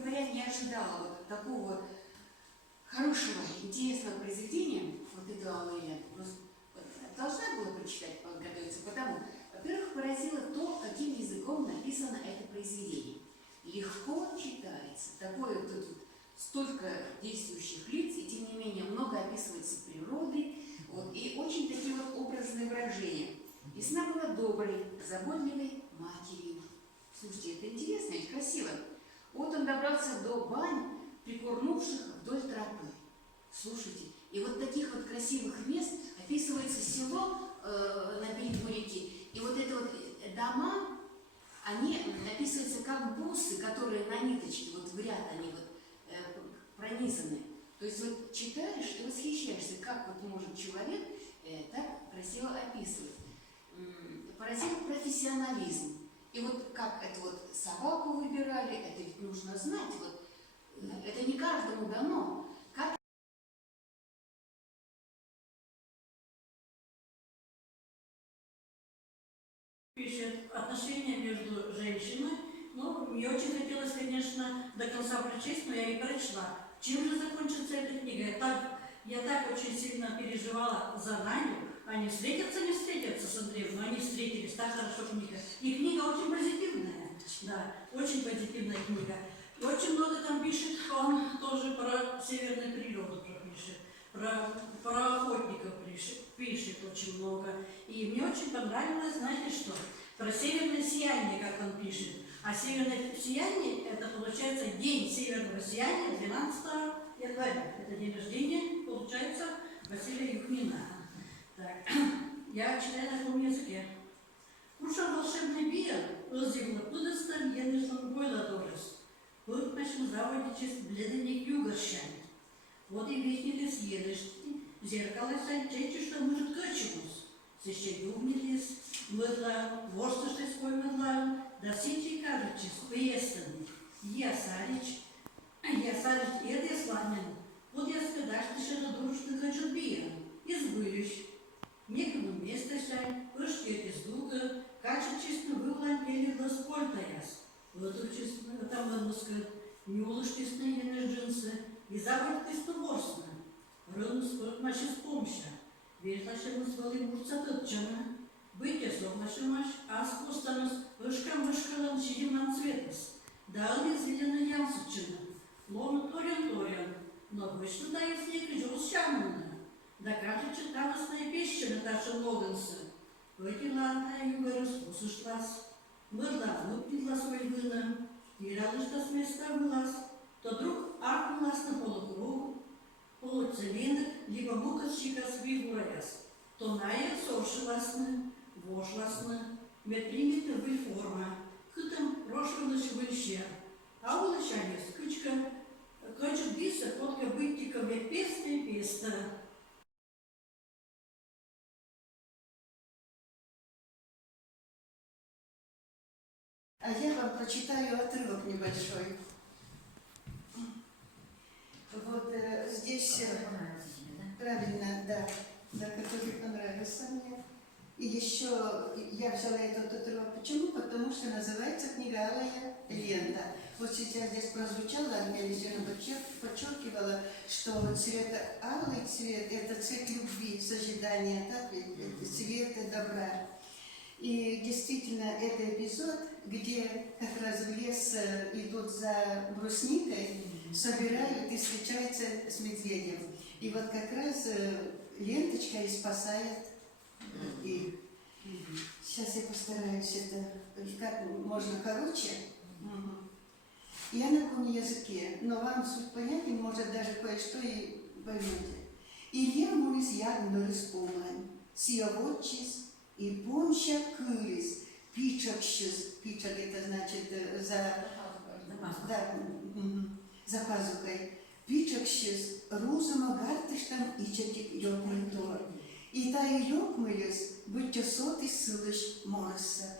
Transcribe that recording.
говоря, не ожидала вот такого хорошего, интересного произведения, вот эту Аллу Ленту. Должна была прочитать, подготовиться, потому, во-первых, поразило то, каким языком написано это произведение. Легко читается. Такое тут столько действующих лиц, и тем не менее много описывается природы, вот, и очень такие вот образные выражения. Весна была доброй, заботливой матерью. Слушайте, это интересно и красиво. Вот он добрался до бань, прикурнувших вдоль тропы. Слушайте, и вот таких вот красивых мест описывается село на берегу реки. И вот это вот дома, они описываются как бусы, которые на ниточке, вот в ряд они вот пронизаны. То есть вот читаешь и восхищаешься, как вот может человек так красиво описывать. Поразил профессионализм. И вот как это вот собаку выбирали, это ведь нужно знать, вот это не каждому дано. Как пишет отношения между женщиной. Ну, мне очень хотелось, конечно, до конца прочесть, но я и прочла. Чем же закончится эта книга? Я так очень сильно переживала за Надю. Они встретятся, не встретятся с Андреем, но они встретились, так хорошо книга. И книга очень позитивная, да, очень позитивная книга. И очень много там пишет, он тоже про северную природу пишет, про охотников пишет очень много. И мне очень понравилось, знаете что, про северное сияние, как он пишет. А северное сияние, это получается день северного сияния 12 января. Это день рождения, получается, Василия Юхнина. Так, я читаю на каком языке. Кушал волшебный биер, озимно пудостан, янышном бойладорис. Вот нашим заводичес бледный югорщан. Вот и вихнили съедышки, зеркало санчечи, что может качемус. Сещи югнились, мыдлаю, ворстышты свой мыдлаю, да синчи кажучись, поестаны. Я сарич еде славнен. Вот я скадаш, ты шеро дружно хочу биер. Избылющ. Некому место шай, пышки из дуга, кача честно вывлантели глаз польтаяс. Вот честно, там лануска, не улышкисны ены джинсы, и завърткисто борсна. Ръну спорт маши с помоща. Верташе му свали мурца тътчана. Бъйте согнаше маш, аз постанус, вышкалам ширим цветас. Дали зелена ямсучина. Лону торян, но вышно да и снег и жил щамана. Да каже, че тамасная пещера Наташа Логанса. Вытела она юга распусышлась. Мырла выпнила свой вына. И радышта с места вылаз. То друг аркнулась на полукругу, полуцелинок, либо мукачика свивураясь. То ная соршиласна, вошласна, метримита вильформа. Хытом прошвилась вильщер. А улычане скычка, качет биса, котка быттикове песта. А я вам прочитаю отрывок небольшой. Вот здесь правильно, да, который понравился мне. И еще я взяла этот отрывок. Почему? Потому что называется книга «Алая лента». Вот сейчас здесь прозвучало, Агния Алексеевна подчеркивала, что цвет алый цвет – это цвет любви, созидания, так ведь? Цвет добра. И действительно, это эпизод, где как раз в лес идут за брусникой, собирают и встречаются с медведем. И вот как раз ленточка и спасает их. Сейчас я постараюсь это как можно короче. Я на каком языке, но вам суть понятна, может даже кое-что и поймете. Илья мурис ягно распомань, сиоводчис, и помща кылис, пичакщис, пичак это значит за пазухой, пичакщис, рузама гартыштам и чатик ёкмыльтор. И та и ёкмылис, быть сот и сылыш морса.